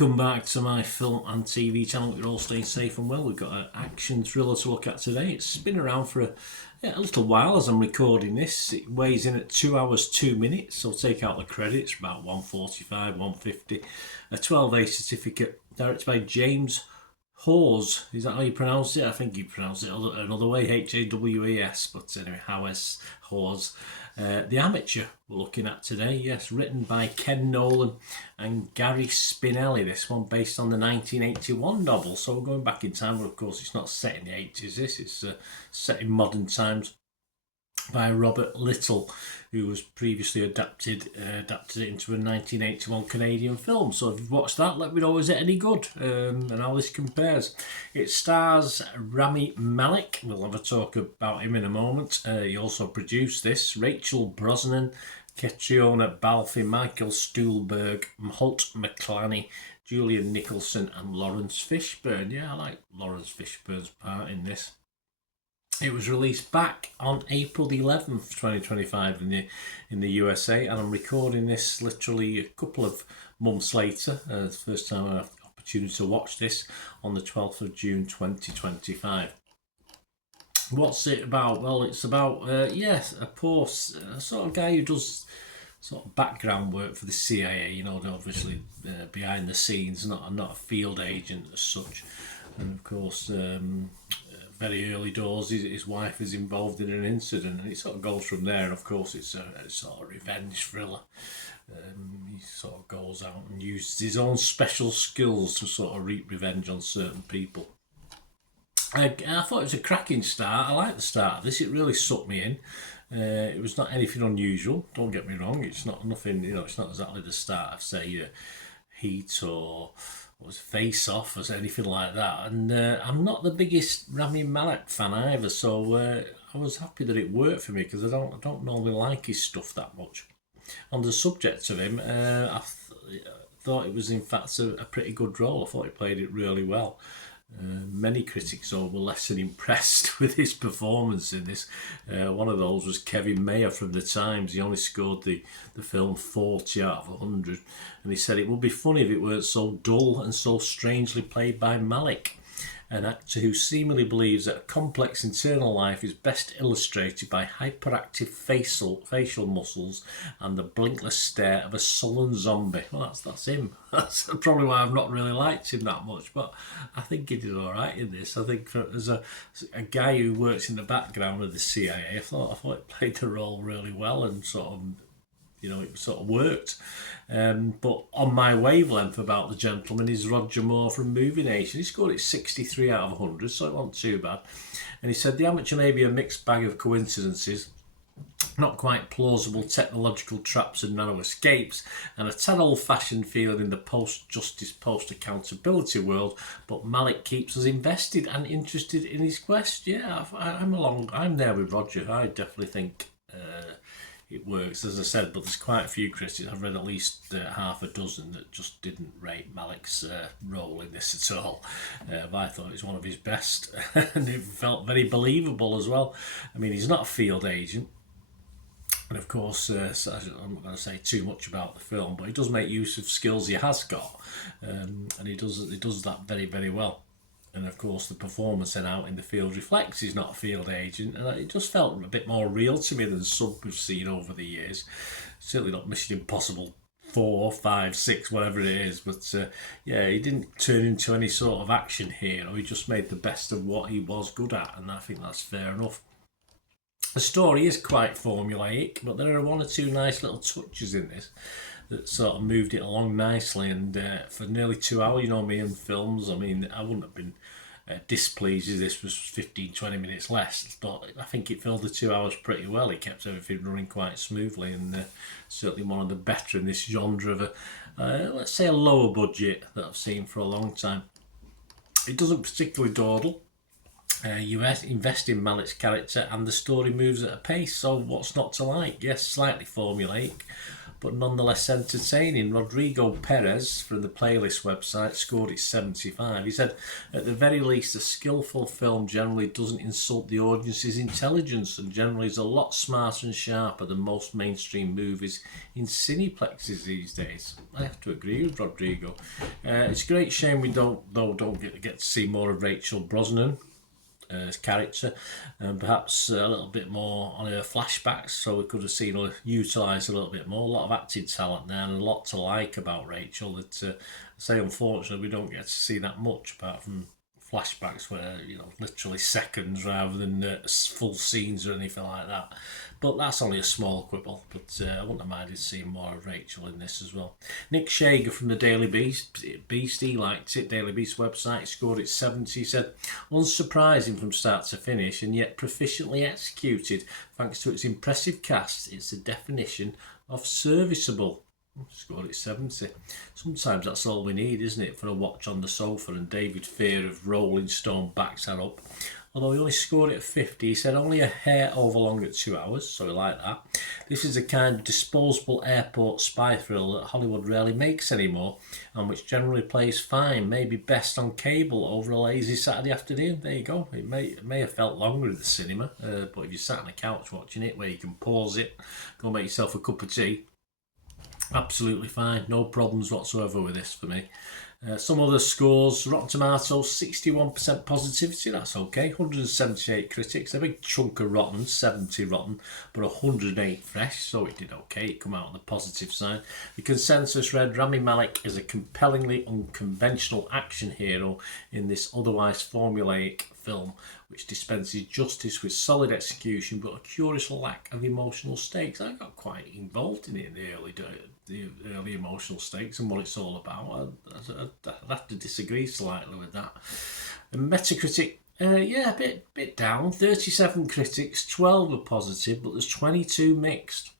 Welcome back to my film and TV channel. You're all staying safe and well. We've got an action thriller to look at today. It's been around for a little while as I'm recording this. It weighs in at 2 hours 2 minutes, so take out the credits, about 1:45, 1:50. A 12A certificate, directed by James Hawes. Is that how you pronounce it? I think you pronounce it another way, Hawas, but anyway, Hawes. The Amateur we're looking at today, yes, written by Ken Nolan and Gary Spinelli. This one based on the 1981 novel, so we're going back in time, but of course it's not set in the 80s. This is set in modern times by Robert Little, who was previously adapted it into a 1981 Canadian film. So if you've watched that, let me know, is it any good and how this compares. It stars Rami Malek. We'll have a talk about him in a moment. He also produced this. Rachel Brosnan, Catriona Balfe, Michael Stuhlberg, Holt McClany, Julian Nicholson and Lawrence Fishburne. Yeah, I like Lawrence Fishburne's part in this. It was released back on April the 11th, 2025 in the USA, and I'm recording this literally a couple of months later. The first time I had the opportunity to watch this on the 12th of June 2025. What's it about? Well, it's about, a poor sort of guy who does sort of background work for the CIA, you know, obviously behind the scenes, not a field agent as such. And of course, very early doors, his wife is involved in an incident, and it sort of goes from there. And of course, it's a sort of revenge thriller. He sort of goes out and uses his own special skills to sort of reap revenge on certain people. I thought it was a cracking start. I like the start of this. It really sucked me in. It was not anything unusual. Don't get me wrong. It's not nothing. You know, it's not exactly the start of say Heat or was Face Off or anything like that. And I'm not the biggest Rami Malek fan either, so I was happy that it worked for me because I don't normally like his stuff that much. On the subject of him, I thought it was in fact a pretty good role. I thought he played it really well. Many critics were less than impressed with his performance in this. One of those was Kevin Mayer from The Times. He only scored the film 40 out of 100, and he said it would be funny if it weren't so dull and so strangely played by Malek, an actor who seemingly believes that a complex internal life is best illustrated by hyperactive facial muscles and the blinkless stare of a sullen zombie. Well, that's him. That's probably why I've not really liked him that much, but I think he did all right in this. I think as a guy who works in the background of the CIA, I thought he played the role really well and sort of, you know, it sort of worked. But on my wavelength about the gentleman is Roger Moore from Movie Nation. He scored it 63 out of 100, so it wasn't too bad. And he said the Amateur may be a mixed bag of coincidences, not quite plausible technological traps and narrow escapes, and a tad old-fashioned feeling in the post-justice, post-accountability world, but Malek keeps us invested and interested in his quest. Yeah, I'm there with Roger. I definitely think it works, as I said, but there's quite a few critics. I've read at least half a dozen that just didn't rate Malek's role in this at all. But I thought it was one of his best, and it felt very believable as well. I mean, he's not a field agent, and of course, I'm not going to say too much about the film, but he does make use of skills he has got, and he does that very, very well. And of course, the performance then out in the field reflects he's not a field agent, and it just felt a bit more real to me than some we've seen over the years. Certainly not Mission Impossible 4, 5, 6, whatever it is, but he didn't turn into any sort of action hero. He just made the best of what he was good at, and I think that's fair enough. The story is quite formulaic, but there are one or two nice little touches in this that sort of moved it along nicely. And for nearly 2 hours, you know me in films, I mean, I wouldn't have been displeased if this was 15-20 minutes less, but I think it filled the 2 hours pretty well. It kept everything running quite smoothly, and certainly one of the better in this genre of let's say a lower budget that I've seen for a long time. It doesn't particularly dawdle. You invest in Malik's character and the story moves at a pace, so what's not to like? Yes, slightly formulaic, but nonetheless entertaining. Rodrigo Perez from the Playlist website scored it 75. He said, at the very least, a skillful film generally doesn't insult the audience's intelligence and generally is a lot smarter and sharper than most mainstream movies in cineplexes these days. I have to agree with Rodrigo. It's a great shame we don't get to see more of Rachel Brosnan. Character, and perhaps a little bit more on her flashbacks, so we could have seen her utilised a little bit more. A lot of acting talent there and a lot to like about Rachel that I say unfortunately we don't get to see that much apart from flashbacks where, you know, literally seconds rather than full scenes or anything like that. But that's only a small quibble, but I wouldn't have minded seeing more of Rachel in this as well. Nick Shager from the Daily Beast, he liked it. Daily Beast website, scored it 70. He said, unsurprising from start to finish and yet proficiently executed thanks to its impressive cast. It's the definition of serviceable. Scored it 70. Sometimes that's all we need, isn't it, for a watch on the sofa, and David Fear of Rolling Stone backs that up. Although he only scored it at 50, he said only a hair over long at 2 hours, so we like that. This is a kind of disposable airport spy thriller that Hollywood rarely makes anymore, and which generally plays fine, maybe best on cable over a lazy Saturday afternoon. There you go. It may have felt longer at the cinema, but if you sat on the couch watching it, where you can pause it, go make yourself a cup of tea, absolutely fine, no problems whatsoever with this for me. Some other scores: Rotten Tomatoes 61% positivity, that's okay. 178 critics, a big chunk of rotten, 70 rotten, but 108 fresh, so it did okay. It come out on the positive side. The consensus read, Rami Malek is a compellingly unconventional action hero in this otherwise formulaic film, which dispenses justice with solid execution but a curious lack of emotional stakes. I got quite involved in it in the early emotional stakes and what it's all about. I'd have to disagree slightly with that. And Metacritic, a bit down. 37 critics, 12 are positive, but there's 22 mixed,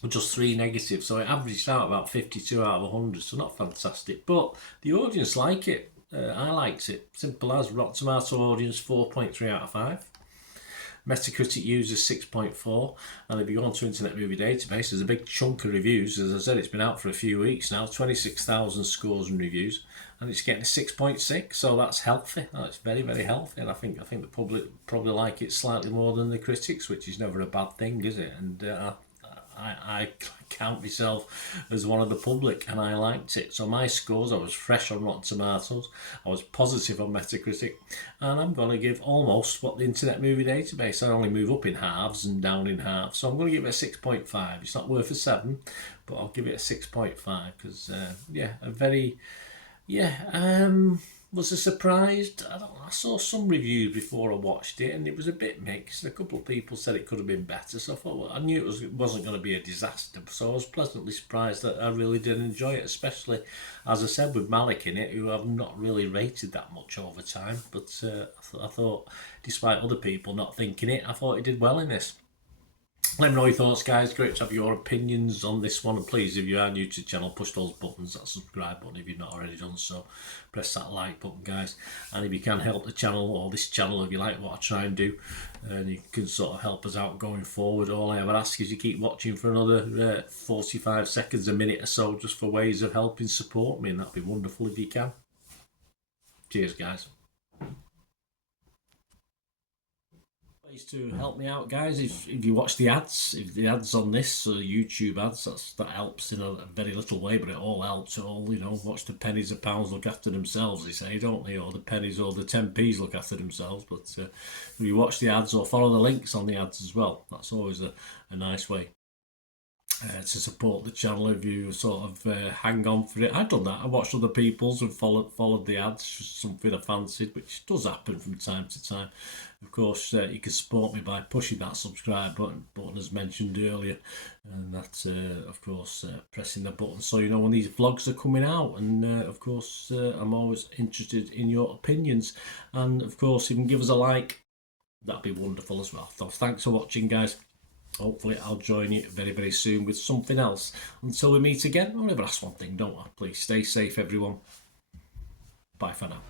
with just 3 negative. So it averaged out about 52 out of 100, so not fantastic. But the audience like it. I liked it. Simple as. Rotten Tomato audience 4.3 out of 5. Metacritic users 6.4. And if you go onto Internet Movie Database, there's a big chunk of reviews. As I said, it's been out for a few weeks now, 26,000 scores and reviews, and it's getting a 6.6. So that's healthy. That's very, very healthy. And I think the public probably like it slightly more than the critics, which is never a bad thing, is it? And I count myself as one of the public, and I liked it. So my scores, I was fresh on Rotten Tomatoes, I was positive on Metacritic, and I'm going to give almost what the Internet Movie Database. I only move up in halves and down in halves, so I'm going to give it a 6.5. It's not worth a 7, but I'll give it a 6.5 because was I surprised? I saw some reviews before I watched it, and it was a bit mixed. A couple of people said it could have been better, so I thought, well, I knew it wasn't going to be a disaster. So I was pleasantly surprised that I really did enjoy it, especially, as I said, with Malik in it, who I've not really rated that much over time. But I thought, despite other people not thinking it, I thought he did well in this. Let me know your thoughts, guys. Great to have your opinions on this one. And please, if you are new to the channel, push those buttons, that subscribe button if you've not already done so. Press that like button, guys. And if you can help the channel, or this channel, if you like what I try and do, and you can sort of help us out going forward, all I ever ask is you keep watching for another 45 seconds, a minute or so, just for ways of helping support me, and that'd be wonderful if you can. Cheers, guys. To help me out, guys, if you watch the ads, if the ads on this YouTube ads, that helps in a very little way, but it all helps. It all, watch the pennies and pounds look after themselves, they say, don't they? Or the pennies or the 10p's look after themselves. But if you watch the ads or follow the links on the ads as well, that's always a nice way to support the channel. If you sort of hang on for it, I've done that. I watched other people's and followed the ads, just something I fancied, which does happen from time to time. Of course, you can support me by pushing that subscribe button as mentioned earlier, and that's of course pressing the button so you know when these vlogs are coming out. And of course, I'm always interested in your opinions, and of course, if you can give us a like, that'd be wonderful as well. So thanks for watching, guys. Hopefully I'll join you very, very soon with something else. Until we meet again, I'll never ask one thing, don't I? Please stay safe, everyone. Bye for now.